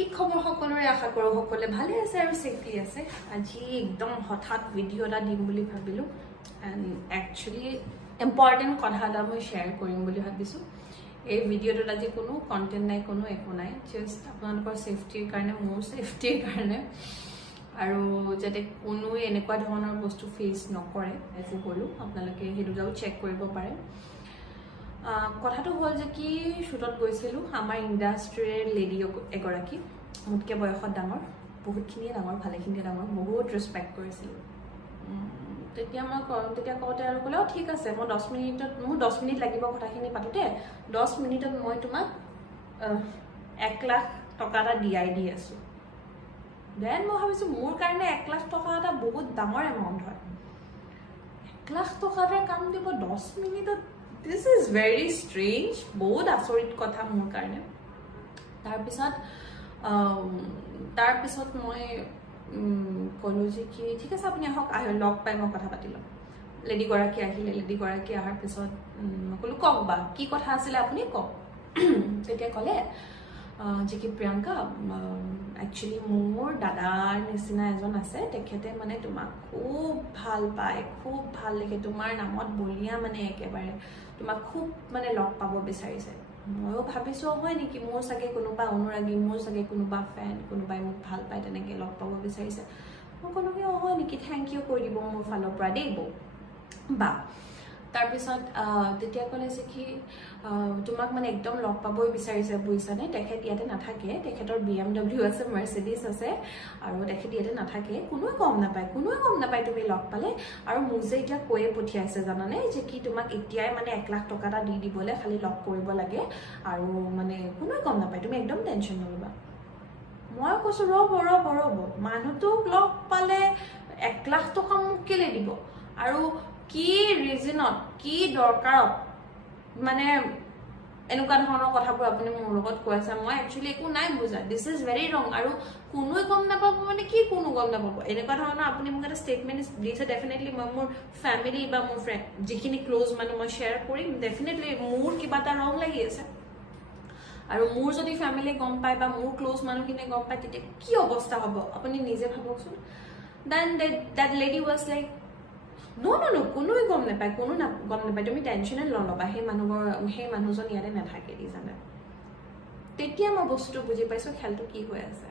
কি খবৰ সকলোৰে আশা কৰো সকলে ভালে আছে আৰু সেফলি আছে আজি একদম হঠাৎ ভিডিও এটা দিম বুলি ভাবিলো এন্ড একচুয়ালি ইম্পৰ্টেন্ট কথা এটা মই শেয়াৰ কৰিম বুলি ভাবিছো এই ভিডিওটোত আজি কোনো কন্টেন্ট নাই কোনো একো নাই জাস্ট আপোনালোকৰ সেফটিৰ কাৰণে মোৰ সেফটিৰ কাৰণে আৰু যাতে কোনো এনেকুৱা ধৰণৰ বস্তু ফেস নকৰে এজে কলো আপোনালোকে হেডু যাও চেক কৰিব পাৰে কথাটো হল যে কি শুটত গৈছিলো আমাৰ ইন্ডাস্ট্ৰিৰ লেডি এগৰাকী মুটকে বয়সত ডাঙৰ বহুতখিনি ডাঙৰ ভালেখিনি ডাঙৰ বহুত ৰেসপেক্ট কৰিছিল তেতিয়া মই তেতিয়া কওঁতে আৰু ক'লে ঠিক আছে মই 10 মিনিটত মোৰ 10 মিনিট লাগিব কথাখিনি পাতোতে 10 মিনিটত মই তোমাক 1 লাখ টকা এটা দিয়াই দি আছো দেন মই ভাবিছো মোৰ কাৰণে 1 লাখ টকা এটা বহুত ডাঙৰ এমাউন্ট হয় 1 লাখ টকা এটা কাম দিব 10 মিনিটত This is very strange. বহুত আচৰিত কথা মোৰ কাৰণে তাৰ পিছত মই কলো যে কি ঠিক আছে আপুনি আহক লগ পাই মই কথা পাতিলো লেডি গৰাকী আহিলে লেডি গৰাকী আহাৰ পিছত কলো কক বা কি কথা আছিল আপুনি কক তেতিয়া ক'লে যে কি প্ৰিয়ংকা একচুয়ালি মোৰ দাদাৰ নিচিনা এজন আছে তেখেতে মানে তোমাক খুব ভাল পায় খুব ভাল লাগে তোমাৰ নামত বলিয়া মানে একেবাৰে তোমাক খুব মানে লগ পাব বিচাৰিছে ময়ো ভাবিছো হয় নেকি মোৰ সাগে কোনোবা অনুৰাগী মোৰ সাগে কোনোবা ফ্যান কোনোবাই মোক ভাল পায় তেনেকে লগ পাব বিচাৰিছে মই কলো কি হয় নেকি থ্যাংক ইউ কৈ দিব মোৰ ফালৰ পৰা দেব বা তাৰ পিছত তেতিয়া ক'লে যে কি তোমাক মানে একদম লগ পাবই বিচাৰিছে বুইছানে তেখেত ইয়াতে নাথাকে তেখেতৰ BMW আছে মাৰ্সিডিজ আছে আৰু তেখেত ইয়াতে নাথাকে কোনোৱে গম নাপায় তুমি লগ পালে আৰু মোক যে এতিয়া কৈয়ে পঠিয়াইছে জানানে যে কি তোমাক এতিয়াই মানে 1 লাখ টকা এটা দি দিবলে খালি লগ কৰিব লাগে আৰু মানে কোনোৱে গম নাপায় তুমি একদম টেনচন নলবা মই কৈছো ৰব মানুহটো লগ পালে 1 লাখ টকা মোক কেলে দিব আৰু কি ৰিজনত কি দৰকাৰত মানে এনেকুৱা ধৰণৰ কথাবোৰ আপুনি মোৰ লগত কৈ আছে মই একচুয়ালি একো নাই বুজা দিস ইজ ভেৰি ৰং আৰু কোনোৱে গম নাপাব মানে কি কোনো গম নাপাব এনেকুৱা ধৰণৰ আপুনি মোক এটা ষ্টেটমেন্ট দিছে ডেফিনেটলি মই মোৰ ফ্যামিলি বা মোৰ ফ্ৰেন্ড যিখিনি ক্লোজ মানুহ মই শেয়াৰ কৰিম ডেফিনেটলি মোৰ কিবা এটা ৰং লাগি আছে আৰু মোৰ যদি ফ্যামিলি গম পায় বা মোৰ ক্লোজ মানুহখিনি গম পায় তেতিয়া কি অৱস্থা হ'ব আপুনি নিজে ভাবকচোন then that lady was like no কোনোৱে গম নাপায় গম নাপায় তুমি টেনচন নলবা সেই মানুহজন ইয়াতে নাথাকে দি জানে তেতিয়া মই বস্তুটো বুজি পাইছো খেলটো কি হৈ আছে